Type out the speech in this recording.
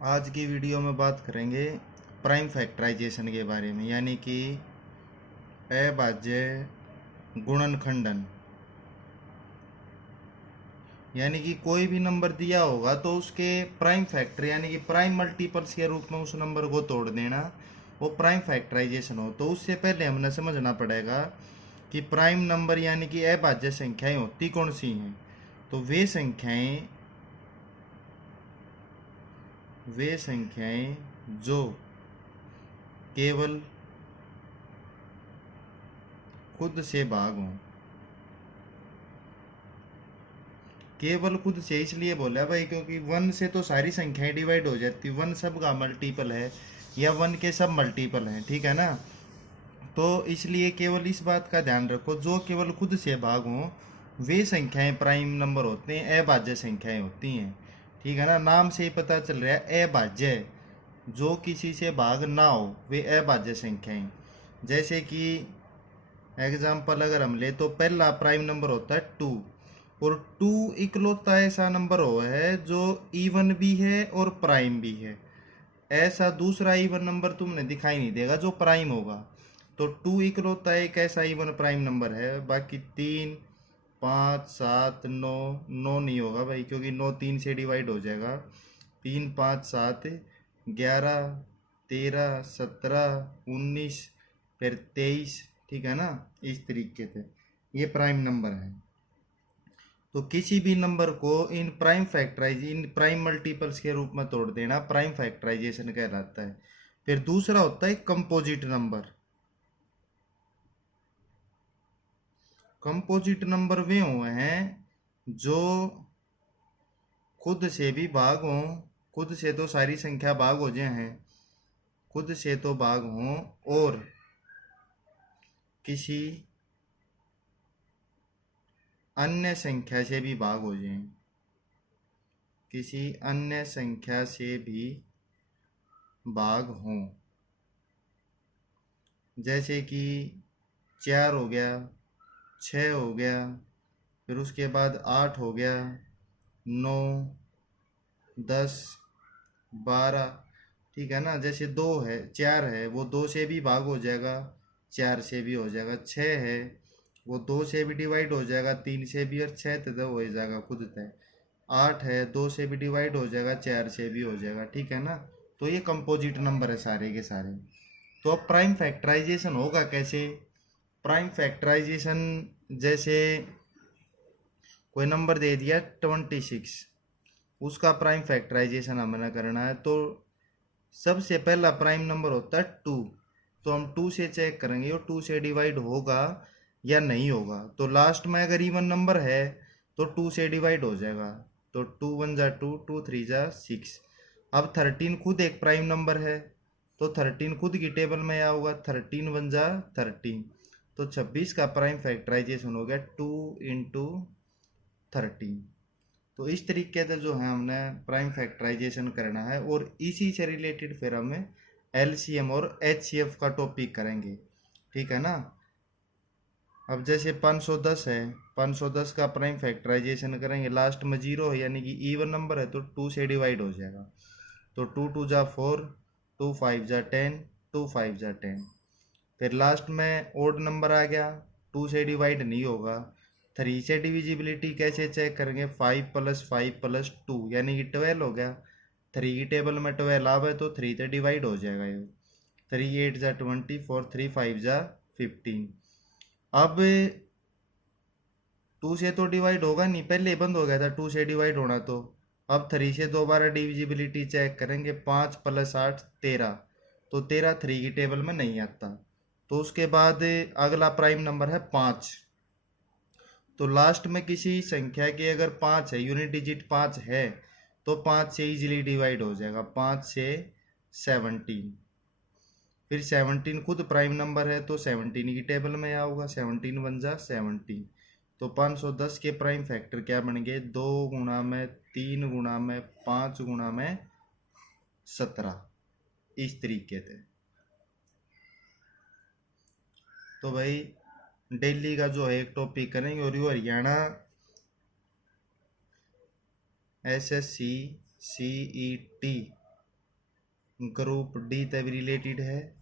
आज की वीडियो में बात करेंगे प्राइम फैक्टराइजेशन के बारे में, यानी कि अभाज्य गुणनखंडन। यानी कि कोई भी नंबर दिया होगा तो उसके प्राइम फैक्टर यानी कि प्राइम मल्टीपल्स के रूप में उस नंबर को तोड़ देना, वो प्राइम फैक्टराइजेशन हो। तो उससे पहले हमने समझना पड़ेगा कि प्राइम नंबर यानी कि अभाज्य संख्याएं होती कौन सी हैं। तो वे संख्याएं जो केवल खुद से भाग हों। केवल खुद से इसलिए बोला भाई क्योंकि वन से तो सारी संख्याएं डिवाइड हो जाती, वन सब का मल्टीपल है या वन के सब मल्टीपल हैं, ठीक है ना। तो इसलिए केवल इस बात का ध्यान रखो, जो केवल खुद से भाग हों वे संख्याएं प्राइम नंबर होते हैं, अभाज्य संख्याएं होती हैं, ठीक है ना। नाम से ही पता चल रहा है अभाज्य, जो किसी से भाग ना हो वे अभाज्य संख्याएं। जैसे कि एग्जाम्पल अगर हम ले तो पहला प्राइम नंबर होता है टू, और टू इकलौता ऐसा नंबर हो है जो इवन भी है और प्राइम भी है। ऐसा दूसरा इवन नंबर तुमने दिखाई नहीं देगा जो प्राइम होगा। तो टू इकलौता एक ऐसा इवन प्राइम नंबर है, बाकी तीन, पाँच, सात, नौ, नौ नहीं होगा भाई क्योंकि नौ तीन से डिवाइड हो जाएगा। तीन, पाँच, सात, 11, 13, 17, 19, फिर 23, ठीक है ना। इस तरीके से ये प्राइम नंबर है। तो किसी भी नंबर को इन प्राइम मल्टीपल्स के रूप में तोड़ देना प्राइम फैक्टराइजेशन कहलाता है। फिर दूसरा होता है कंपोजिट नंबर। कंपोजिट नंबर वे हुए हैं जो खुद से भी भाग हों, खुद से तो सारी संख्या भाग हो जाए हैं, खुद से तो भाग हों और किसी अन्य संख्या से भी भाग हो जाएं, किसी अन्य संख्या से भी भाग हों। जैसे कि चार हो गया, छः हो गया, फिर उसके बाद आठ हो गया, नौ, 10, 12, ठीक है ना। जैसे दो है, चार है, वो दो से भी भाग हो जाएगा, चार से भी हो जाएगा। छः है, वो दो से भी डिवाइड हो जाएगा, तीन से भी, और छः तक हो जाएगा खुद तय। आठ है, दो से भी डिवाइड हो जाएगा, चार से भी हो जाएगा, ठीक है ना। तो ये कंपोजिट नंबर है सारे के सारे। तो अब प्राइम फैक्टराइजेशन होगा कैसे। प्राइम फैक्टराइजेशन जैसे कोई नंबर दे दिया 26, उसका प्राइम फैक्टराइजेशन हमें करना है। तो सबसे पहला प्राइम नंबर होता है टू। तो हम टू से चेक करेंगे वो टू से डिवाइड होगा या नहीं होगा। तो लास्ट में अगर इवन नंबर है तो टू से डिवाइड हो जाएगा। तो टू वन जा टू, टू थ्री जा सिक्स। अब 13 खुद एक प्राइम नंबर है, तो 13 खुद की टेबल में आया होगा, 13 वन जा 13। तो 26 का प्राइम फैक्टराइजेशन हो गया 2 × 13। तो इस तरीके से जो है हमने प्राइम फैक्टराइजेशन करना है, और इसी से रिलेटेड फिर हमें एलसीएम और एचसीएफ का टॉपिक करेंगे, ठीक है ना। अब जैसे 510 है, 510 का प्राइम फैक्टराइजेशन करेंगे, लास्ट में जीरो है यानी कि इवन नंबर है तो टू से डिवाइड हो जाएगा। तो टू टू जा फोर, टू फाइव जा 10, टू फाइव जा 10। फिर लास्ट में ओड नंबर आ गया, टू से डिवाइड नहीं होगा। थ्री से डिविजिबिलिटी कैसे चेक करेंगे, 5 + 5 + 2 यानी कि 12 हो गया। थ्री की टेबल में 12 आवे तो थ्री से डिवाइड हो जाएगा ये। 3 8 जा 24, 3 5 जा 15। अब टू से तो डिवाइड होगा नहीं, पहले बंद हो गया था टू से डिवाइड होना। तो अब थ्री से दोबारा डिविजिबिलिटी चेक करेंगे, 5 + 8 13। तो 13 थ्री की टेबल में नहीं आता। तो उसके बाद अगला प्राइम नंबर है 5। तो लास्ट में किसी संख्या के अगर 5 है, यूनिट डिजिट 5 है, तो 5 से इजीली डिवाइड हो जाएगा, 5 से 17। फिर 17 खुद प्राइम नंबर है तो 17 की टेबल में आऊगा, 17 वन जा 17। तो 510 के प्राइम फैक्टर क्या बन गए, 2 × 3 × 5 × 17, इस तरीके से। तो भाई डेली का जो है एक टॉपिक करेंगे, और ये Haryana SSC CET group D तभी रिलेटेड है,